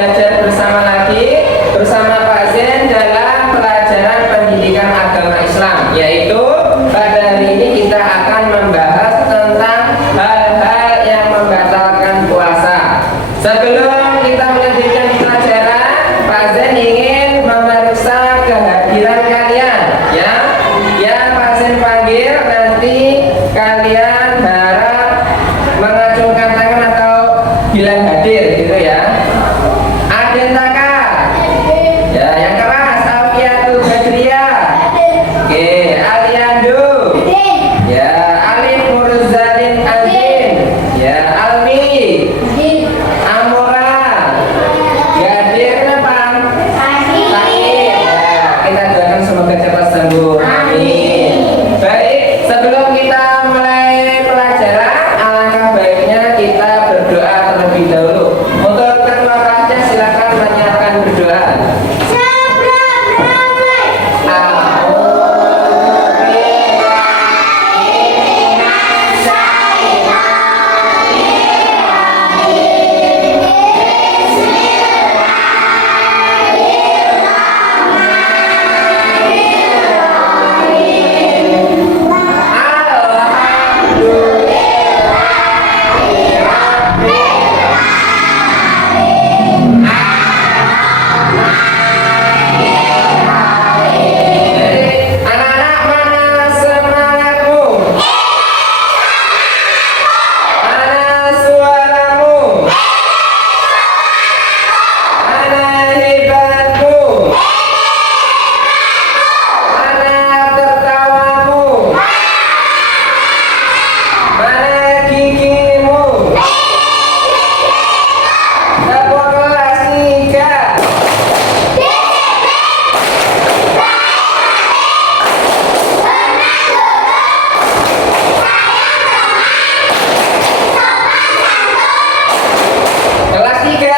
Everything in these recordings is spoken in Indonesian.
belajar bersama lagi bersama Pak Zen dalam pelajaran pendidikan agama Islam, yaitu pada hari ini kita akan membahas tentang hal-hal yang membatalkan puasa. Sebelum kita melanjutkan pelajaran, Pak Zen ingin memeriksa kehadiran kalian, ya. Yang Pak Zen panggil nanti kalian harap mengacungkan tangan atau bilang hadir, gitu ya. Aden Taka, ya, yang keras. Alfiatul Badriyah, oke. Aliando, ya. Alif Murzalin Azin, ya. Almi, Amora, ya. Hadir kenapa? Sakit, ya. Kita doakan semoga cepat sembuh, amin. Baik, sebelum kita mulai pelajaran, alangkah baiknya kita berdoa terlebih dahulu. Untuk ketua kelasnya silakan menyiapkan berdoa. Anak-anak, mana semangatmu? Mana suaramu? Mana hebatmu? Mana tertawamu? Mana gigimu? Ketua kelas 3. Kelas 3.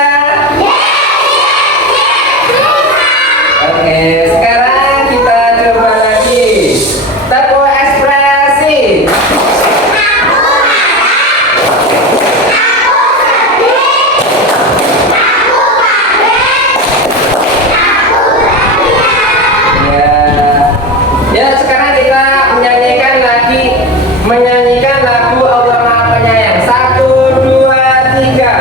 Oke, sekarang kita coba lagi. Tepuk ekspresi. Ya, sekarang kita menyanyikan lagu Allah Maha Penyayang. 1, 2, 3.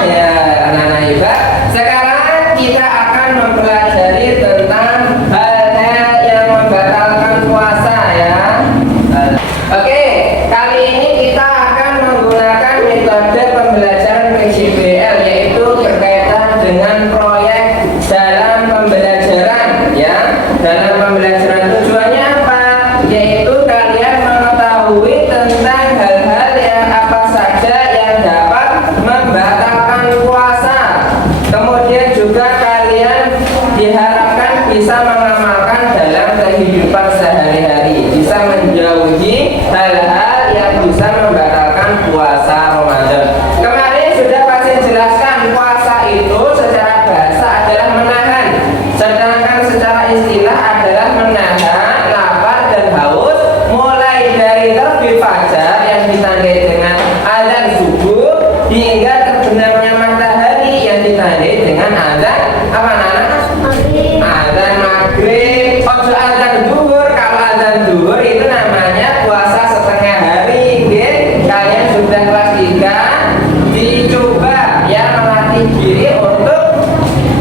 Ya, anak-anak hebat. Sekarang kita akan mempelajari tentang hal-hal yang membatalkan puasa, ya. Oke, kali ini kita akan menggunakan metode pembelajaran PJBL, yaitu berkaitan dengan proyek dalam pembelajaran, ya. Dalam pembelajaran tujuannya apa? Yaitu kalian mengetahui tentang hal-hal yang apa saja yang dapat membatalkan puasa. Kemudian juga kalian diharapkan bisa mengamalkan dalam kehidupan sehari-hari, bisa menjauhi hal-hal yang bisa membatalkan puasa Ramadan. Kemarin sudah pasti jelaskan puasa itu secara bahasa adalah menahan, sedangkan secara istilah adalah menahan lapar dan haus mulai dari terbit fajar yang ditandai dengan azan subuh hingga terbenamnya matahari yang ditandai dengan azan apa, anak? Azan maghrib. Ojo azan duhur. Kalau azan duhur itu namanya puasa setengah hari, nggih. Kalian sudah kelas 3, dicoba ya melatih diri untuk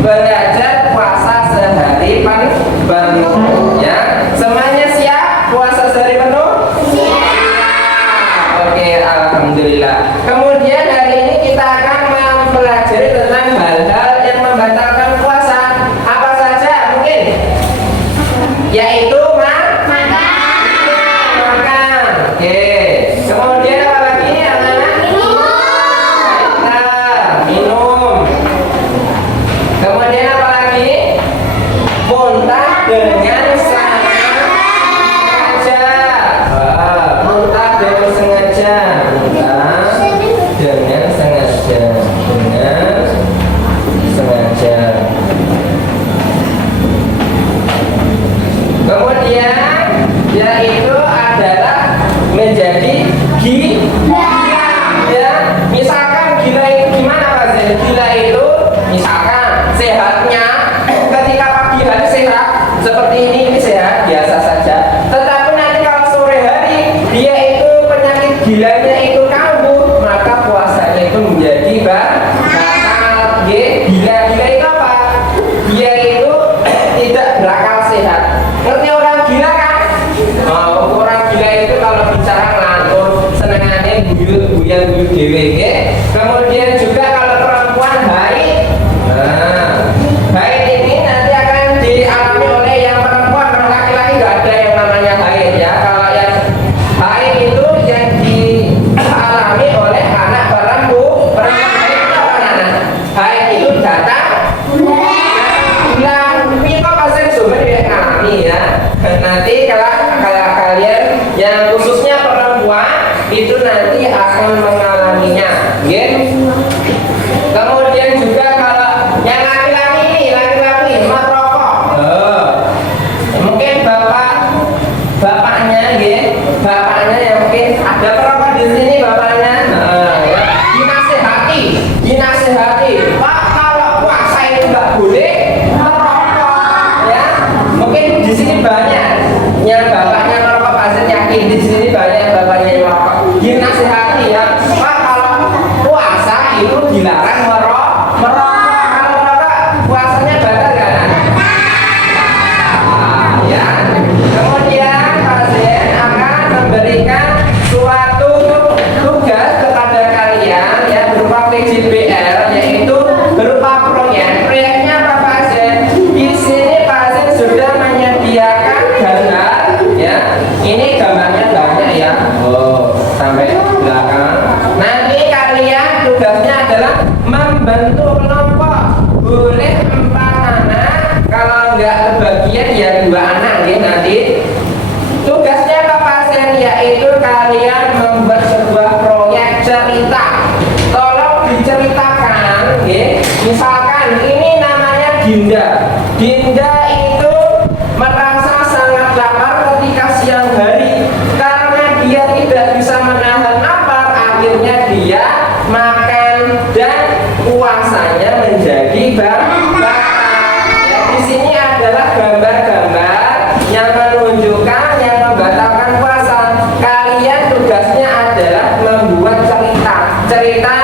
belajar puasa sehari penuh, ya. Semuanya siap puasa sehari penuh? Siap. Oke, alhamdulillah. Kemudian hari ini kita akan mempelajari tentang hal-hal yang membatalkan puasa. Apa saja mungkin? Yaitu makan. Oke. Kemudian apa lagi, anak-anak? Minum. Kemudian apa lagi? lagi? Muntah dengan sengaja. Muntah dengan sengaja. Muntah dengan sengaja. Dengan sengaja. Kemudian yaitu adalah menjadi gila. Ya, misalkan gila itu gimana Pak Zen? Gila itu misalkan sehatnya ketika pagi hari sehat seperti ini sehat biasa saja. Tetapi nanti kalau sore hari dia itu penyakit gilanya itu kambuh, maka puasanya itu menjadi batal. Gila itu apa? Dia itu tidak berakal sehat. Ngerti orang gila kan? Orang gila itu kalau bicara ngantur, senengannya guyon dewe. Kemudian juga kalau perempuan haid, haid ini nanti akan dialami oleh yang perempuan. Kalau laki-laki nggak ada yang namanya haid ya. Kalau yang haid itu yang dialami oleh anak perempuan haid itu apa anak? Haid itu datang bulan. Tapi kok pasien sumber tidak ngalami ya. Nanti kalau kalian yang khususnya perempuan itu nanti akan mengalaminya, ya. Kemudian juga kalau yang laki-laki merokok, mungkin bapaknya, ya, bapaknya yang mungkin ada perokok di sini bapaknya, ya. dinasehati, Pak kalau puasa itu nggak boleh merokok, ya. Mungkin di sini banyak yang bapaknya merokok, pasien yakin di sini banyak bapaknya yang merokok. Dinasehati ya, Pak kalau puasa itu dilarang merokok. Kalau merokok puasanya batal kan? Ya. Kemudian pasien akan memberikan suatu tugas kepada kalian ya berupa PJBL, yaitu berupa proyeknya apa pasien? Di sini pasien sudah menyediakan gambar ya. Ini gambarnya banyak ya. Sampai belakang. Nanti kalian tugasnya adalah membentuk kelompok. Boleh 4 anak, kalau nggak kebagian ya 2 anak ya nanti. Tugasnya apa pasien? Yaitu kalian membuat sebuah proyek cerita. Tolong diceritakan ya. Misalkan ini namanya Dinda. Dinda itu merasa sangat lapar ketika siang hari. Karena dia tidak bisa menahan lapar, akhirnya dia makan dan puasanya menjadi batal. Ya, di sini adalah gambar-gambar yang menunjukkan yang membatalkan puasa. Kalian tugasnya adalah membuat cerita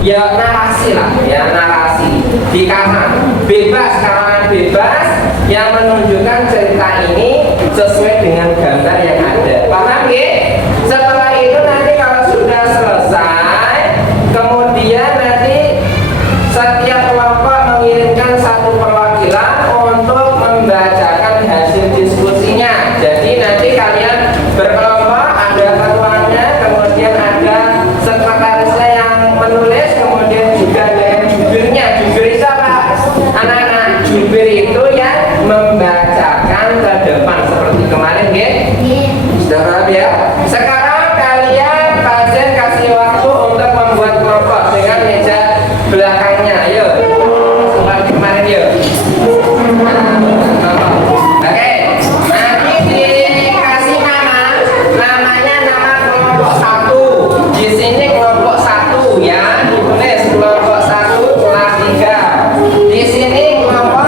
ya narasi lah ya, narasi di kanan bebas, kalangan bebas yang menunjukkan cerita ini sesuai dengan gambar yang ada. Paham ya? Setelah itu nanti kalau sudah selesai, kemudian nanti setiap kelompok mengirimkan satu perwakilan untuk membacakan hasil diskusinya. Jadi nanti kalian berkelompok, ada ketuanya, kemudian ada sekretarisnya yang menulis, kemudian juga ada yang jubirnya. Jubir itu apa? Anak-anak jubir itu yang membacakan ke depan seperti kemarin ya. Sudah paham ya? Sekarang kalian pasien kasih waktu untuk membuat kelompok dengan meja belakangnya. Ayo, seperti kemarin yuk. Oke, nanti dikasih namanya nama kelompok 1. Di sini kelompok 1 ya, ditulis kelompok 1 kelas 3. Di sini kelompok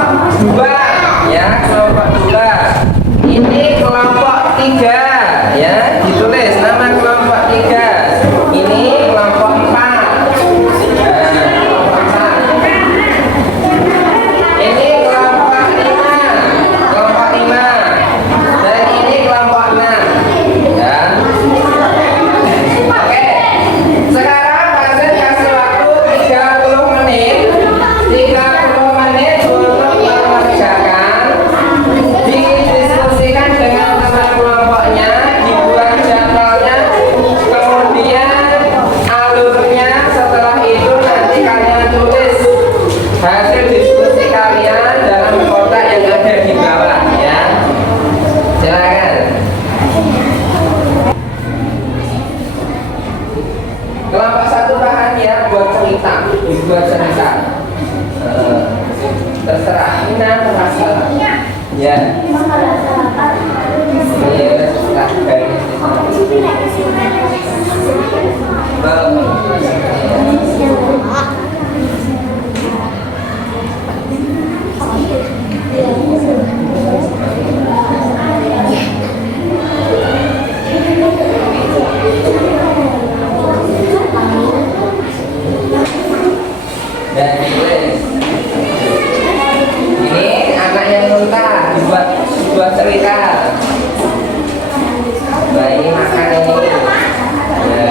2 ya, kelompok 2. Ini kelompok merasa. Ya. Iya, tak garis. Dan ditulis. Ini anak yang muntah dibuat sebuah cerita. Bayi makan ini. Ya.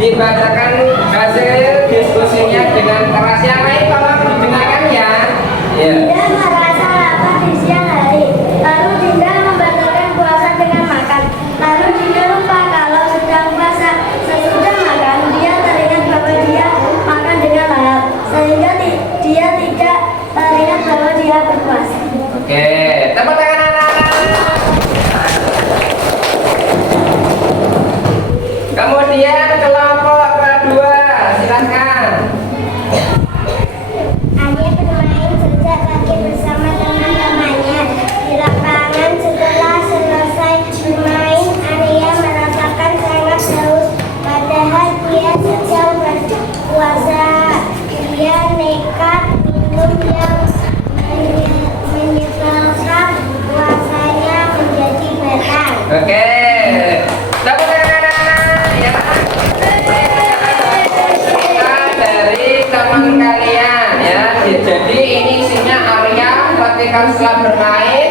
Dibacakan hasil diskusinya dengan keras. Yang lain tolong didengarkan ya. Dinda merasa lapar di siang hari. Lalu Dinda membatalkan puasa dengan makan. Lalu Dinda lupa kalau sedang puasa. Sesudah makan, dia teringat bahwa dia makan dengan lahap, sehingga dia tidak teringat bahwa dia berpuasa. Oke, tepuk tangan anak-anak. Kemudian kelompok kedua, silakan. Ania bermain sejak pagi bersama teman-temannya. Di lapangan setelah selesai bermain, Ania merasakan sangat haus. Padahal dia sedang berpuasa. Dia nekat minum yang menyebabkan puasanya menjadi batal. Oke, tepuk tangan anak-anak ya. Cerita dari teman kalian ya. Jadi ini isinya Arya ketika setelah bermain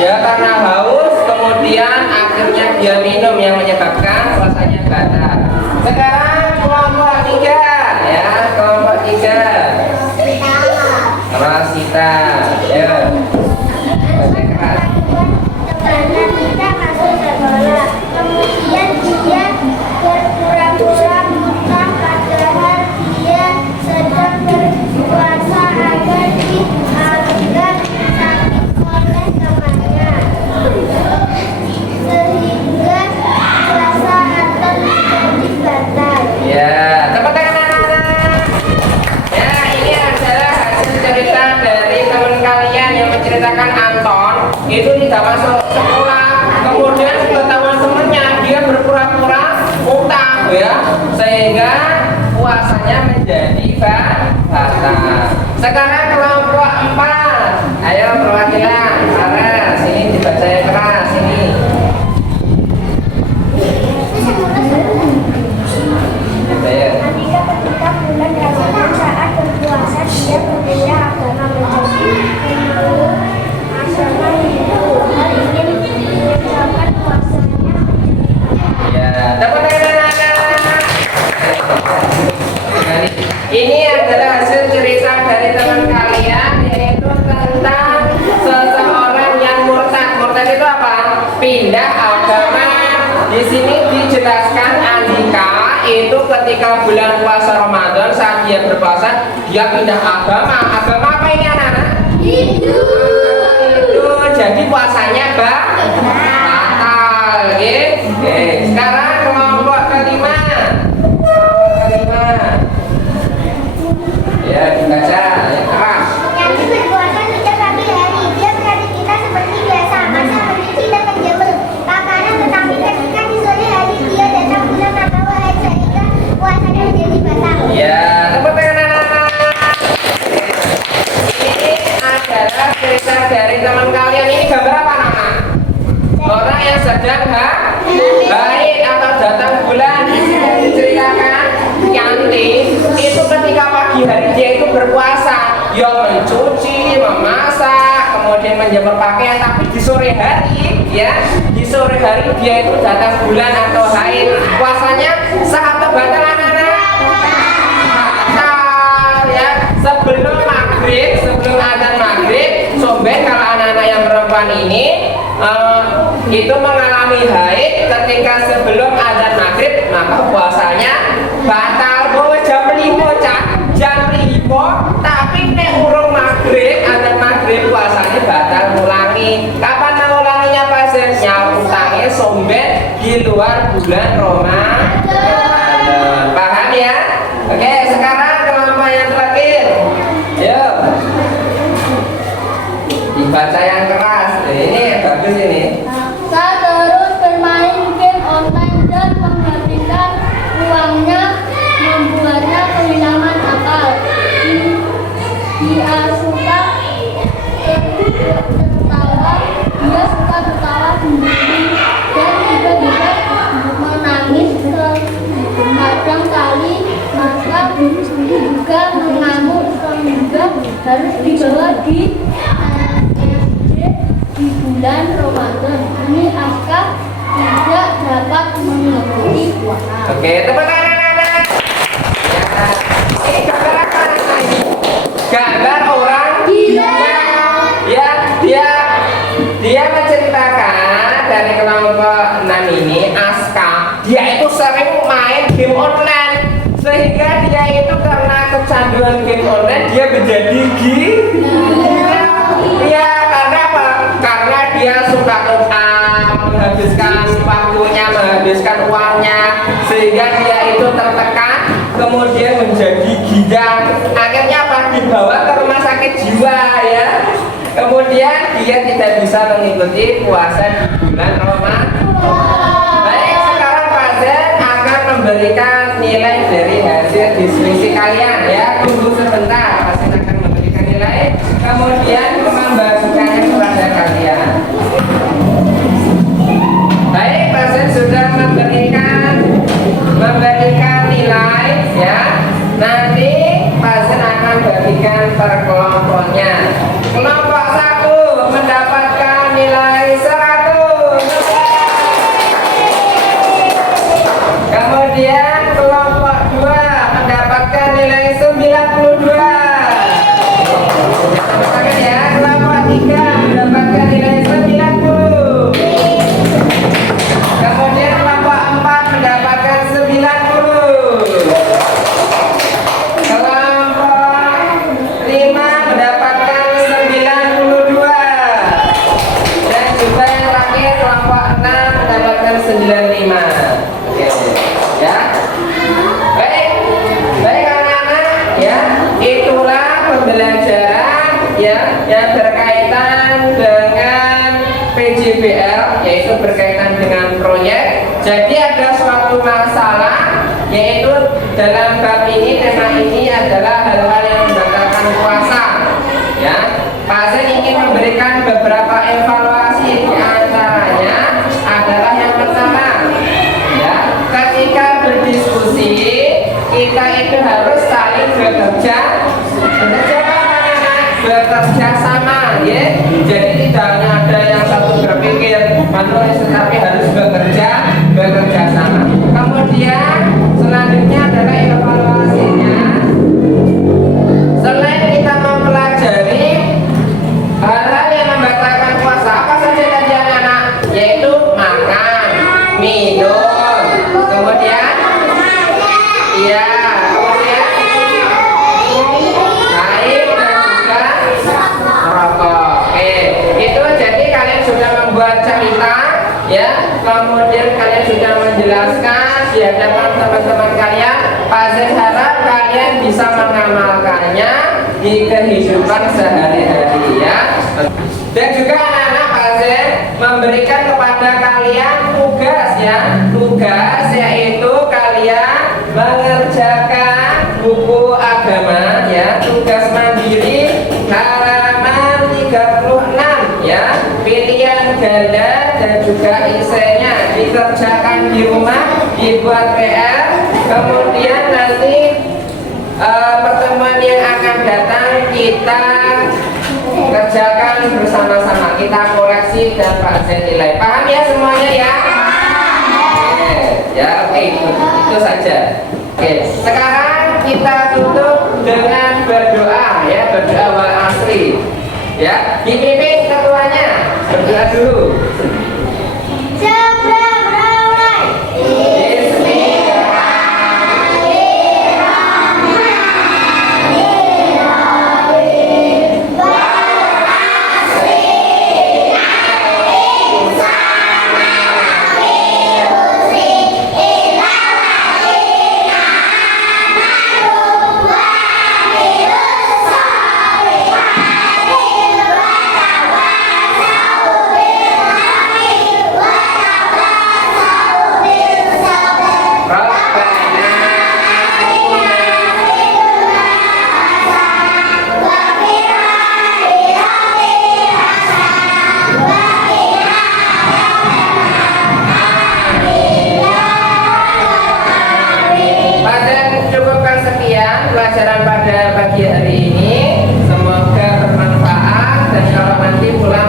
ya karena haus, kemudian akhirnya dia minum yang menyebabkan puasanya batal. Sekarang kelompok tiga ya, kelompok tiga. Rasita ya. Baca keras. Karena kita masuk sekolah, kemudian dia berpura-pura buta pada ceritakan Anton itu tidak masuk sekolah, kemudian ketahuan temennya dia berpura-pura utang ya, sehingga puasanya menjadi batal. Sekarang kelompok 4, ayo perwakilan Sarah, sini dibaca yang keras sini. Ketika bulan Ramadan saat berpuasa dia berpindah agama menjadi agama Hindu. Hal ini menyebabkan puasanya Ya, dapat anak-anak. Ini adalah hasil cerita dari teman kalian, yaitu tentang seseorang yang murtad. Murtad itu apa? Pindah agama. Di sini dijelaskan Andika itu ketika bulan puasa Ramadan saat dia berpuasa dia pindah agama. Agama apa ini anak-anak? Hindu. Jadi puasanya batal. Oke. Sekarang kelompok kelima. Ya, dibaca yang keras. Nabi berpuasa sudah 1 hari. Dia beraktivitas seperti biasa, masak, mencuci, dan menjemur makanan. Tetapi ketika di sore hari dia datang bulan membawa haid sehingga puasanya menjadi batal. Ya, tepuk tangan anak-anak. Ini adalah cerita dari teman kalian. Ini gambar apa anak-anak? Orang yang sedang haid atau datang bulan. Diceritakan Yanti itu ketika pagi hari dia itu berpuasa, dia mencuci, memasak, kemudian menjemur pakaian. Tapi di sore hari, ya, di sore hari dia itu datang bulan atau haid. Puasanya sah atau batal anak-anak? Batal, ya. Sebelum maghrib, sebelum azan maghrib, sobat kalau anak-anak yang perempuan ini itu mengalami haid ketika sebelum azan maghrib, maka puasanya batal. Bahwa jam 5 jam 5, tapi nek urung maghrib, azan maghrib puasanya batal ngulangi. Kapan mau ulanginya pasien? Nyautangnya sombet di luar bulan Ramadan. Paham ya? Oke, sekarang kelompok yang terakhir. Yuk. Dibaca yang keras. Ini bagus ini. Saat terus bermain game online dan menghabiskan uangnya, membuatnya kehilangan akal. Dia suka tertawa sendiri dan tiba-tiba menangis kadang-kali, maka juga mengamuk sehingga harus dibawa di di bulan Ramadan. Ini Aska tidak dapat mengikuti puasa. Oke, tepuk tangan anak-anak. Ya, ini gambar apa anak-anak? Gambar orang gila. Ya, dia menceritakan dari kelompok 6 ini, Aska. Dia itu sering main game online, sehingga dia itu karena kecanduan game online dia menjadi gila. Ya, karena apa? Karena dia suka menghabiskan waktunya, menghabiskan uangnya, sehingga dia itu tertekan, kemudian menjadi gila. Akhirnya apa? Dibawa ke rumah sakit jiwa ya. Kemudian dia tidak bisa mengikuti puasa di bulan Ramadan. Baik, sekarang Pak Zen akan memberikan nilai dari hasil diskusi kalian ya. Tunggu sebentar, Pak Zen akan memberikan nilai, kemudian membagikannya kepada kalian. Baik, Pak Zen sudah memberikan nilai ya. Nanti Pak Zen akan bagikan per kelompoknya. Kelompok 1 mendapatkan nilai 100. Kemudian kelompok 2 mendapatkan nilai 92. Sama-sama ya. Kelompok 3 mendapatkan nilai 90. Kemudian kelompok 4 mendapatkan 90. Kelompok 5 mendapatkan 92. Dan juga yang terakhir kelompok 6 mendapatkan 95. Oke, ya. Baik anak-anak ya, itulah pembelajaran ya yang berkaitan yaitu dalam bab ini, tema ini adalah hal-hal yang membatalkan puasa. Ya, Pak Zain ingin memberikan beberapa evaluasi, di antaranya adalah yang pertama, ya, ketika berdiskusi kita itu harus saling bekerja sama, ya. Jadi tidak hanya ada yang satu berpikir menulis, tetapi harus bekerja sama. Kemudian selanjutnya adalah evaluasinya. Selain kita mempelajari hal-hal yang membatalkan puasa, apa saja tadi anak-anak? Yaitu makan, minum, kemudian iya, kemudian haid dan juga merokok. Oke, itu jadi kalian sudah membuat cerita, ya. Kemudian kalian sudah menjelaskan di hadapan teman-teman kalian. Pak Zain harap kalian bisa mengamalkannya di kehidupan sehari-hari, ya. Dan juga anak-anak, Pak Zain memberikan kepada kalian tugas, ya. Tugas yaitu kalian mengerjakan buku agama, ya. Tugas mandiri halaman 36, ya. Pilihan ganda dan juga isinya dikerjakan di rumah, dibuat PR. Kemudian nanti pertemuan yang akan datang kita kerjakan bersama-sama, kita koreksi dan Pak Zain nilai. Paham ya semuanya, ya? Oke, ya, oke, itu saja. Oke, sekarang kita tutup dengan berdoa, ya, berdoa wal asri, ya. Dipimpin ketuanya berdoa dulu. Pelajaran pada pagi hari ini, semoga bermanfaat, dan kalau nanti pulang